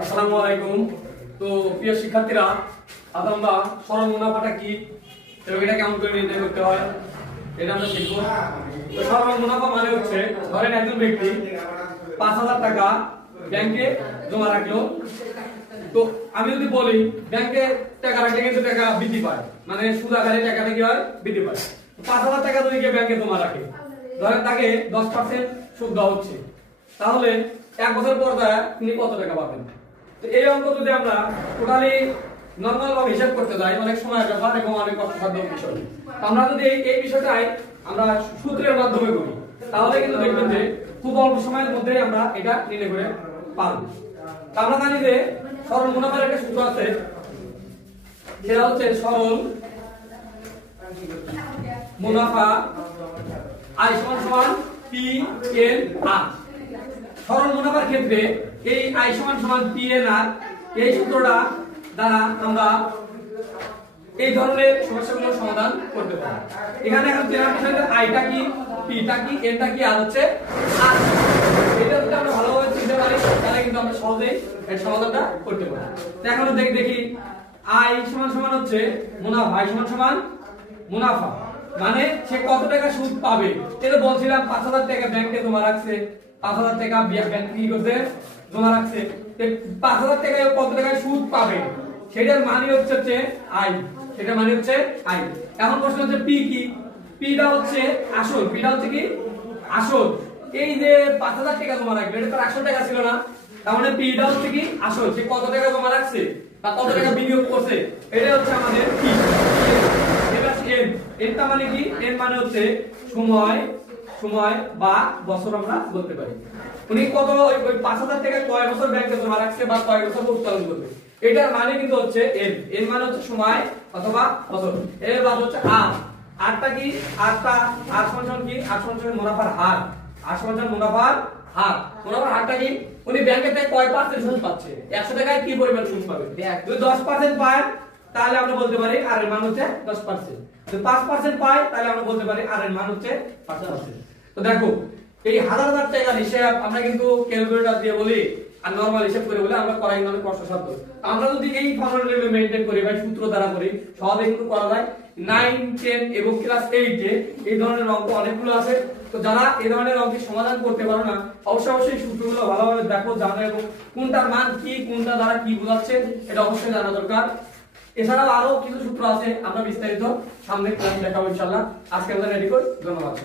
আসসালামু আলাইকুম। তো প্রিয় শিক্ষার্থীরা, আজ আমরা সরল মুনাফাটা কি এবং এটা কেমন করে নির্ণয় করতে হয় এটা আমরা শিখব। তো সরল মুনাফা মানে হচ্ছে, ধরেন একজন ব্যক্তি ৫,০০০ টাকা ব্যাংকে জমা রাখলো। তো আমি যদি বলি ব্যাংকে টাকা রাখলে কিন্তু টাকা বৃদ্ধি পায়, মানে সুদ আকারে টাকাটা কি হয়, বৃদ্ধি পায়। ৫,০০০ টাকা যদি কেউ ব্যাংকে জমা রাখে, ধরেন তাকে 10% সুদ দেওয়া হচ্ছে, তাহলে এক বছর পর তিনি কত টাকা পাবেন? তো এই অঙ্ক যদি আমরা টোটালি নরমাল ভাবে হিসাব করতে যাই, অনেক সময় ব্যাপার এবং অনেক কষ্টসাধ্য বিষয়। আমরা যদি এই বিষয়টাই আমরা সূত্রের মাধ্যমে করি, তাহলে কিন্তু দেখবেন যে খুব অল্প সময়ের মধ্যে আমরা এটা নির্ণয় করে পাবো। আমরা জানি যে সরল মুনাফার একটা সূত্র আছে, সেটা হচ্ছে সরল মুনাফা আই সমান পি এন আর। সরল মুনাফার ক্ষেত্রে এই আই সমান পি এন আর এই সূত্রটা দ্বারা আমরা এই ধরনের সমস্যাগুলোর সমাধান করতে পারি। এখানে এখন চেনার বিষয় যে আইটা কি, পিটা কি, এনটা কি, আর হচ্ছে আর। এটা যদি আমরা ভালোভাবে চিনতে পারি তাহলে কিন্তু আমরা সহজেই এর সমাধানটা করতে পারি। এখন দেখি আই সমান হচ্ছে মুনাফা। আই সমান মুনাফা মানে সে কত টাকা সুদ পাবে। এটা বলছিলাম ৫,০০০ টাকা ব্যাংকে জমা রাখছে, ৫,০০০ টাকা ব্যাংক কি করছে, জমা রাখছে। ৫,০০০ টাকায় কত টাকা সুদ পাবে সেটার মানে হচ্ছে আই, সেটার মানে হচ্ছে আই। এখন প্রশ্ন হচ্ছে পি কি? পিটা হচ্ছে আসল। পিটা হচ্ছে কি? আসল। এই যে ৫,০০০ টাকা জমা রাখবে, এটা তো আসল টাকা ছিল না, তার মানে পিটা হচ্ছে কি? আসল। সে কত টাকা জমা রাখছে বা কত টাকা বিনিয়োগ করছে, এটা হচ্ছে আমাদের পি। এন মানে কি? এন মানে হচ্ছে সময় বা বছর আমরা বলতে পারি। উনি কত ওই ৫,০০০ টাকা কয় বছর ব্যাংকে জমা রাখছে বা কয় বছর উত্তোলন করবে, এটার মানে কিন্তু হচ্ছে এন। এন মানে হচ্ছে সময় অথবা বছর। এর বাদ হচ্ছে আর। আরটা কি? আরটা আর সমান কি? আর সমান মুনাফার হার। আর সমান মুনাফার হার। মুনাফার হারটা কি? উনি ব্যাংকে থেকে কয় পার্সেন্ট সুদ পাচ্ছে, ১০০ টাকায় কি পরিমাণ সুদ পাবে। যদি ১০% পায় তাহলে আমরা বলতে পারি আর এর মান হচ্ছে 10%। যদি 5% পায় তাহলে আমরা বলতে পারি আর এর মান হচ্ছে 5%। তো দেখো এই হাজার হাজার টাকার হিসাব আমরা কিন্তু ক্যালকুলেটর দিয়ে বলি আর নরমাল হিসাব করে বলে আমরা করাই অনেক কষ্টসাধ্য। আমরা যদি এই ফর্মুলাগুলো মেইনটেইন করি বা সূত্র দ্বারা করি, সহজে কিন্তু করা যায়। 9, 10 এবং ক্লাস 8 এ এই ধরনের অঙ্ক অনেকগুলো আছে। তো যারা এই ধরনের অঙ্কের সমাধান করতে পারো না, অবশ্যই সূত্রগুলো ভালোভাবে দেখো, জানো এবং কোনটার মান কি, কোনটা দ্বারা কি বোঝাচ্ছে এটা অবশ্যই জানা দরকার। এছাড়াও আরো কিছু সূত্র আছে, আমরা বিস্তারিত সামনে ক্লাসে দেখাবো ইনশাআল্লাহ। আজকে আমরা রেডি করি। ধন্যবাদ।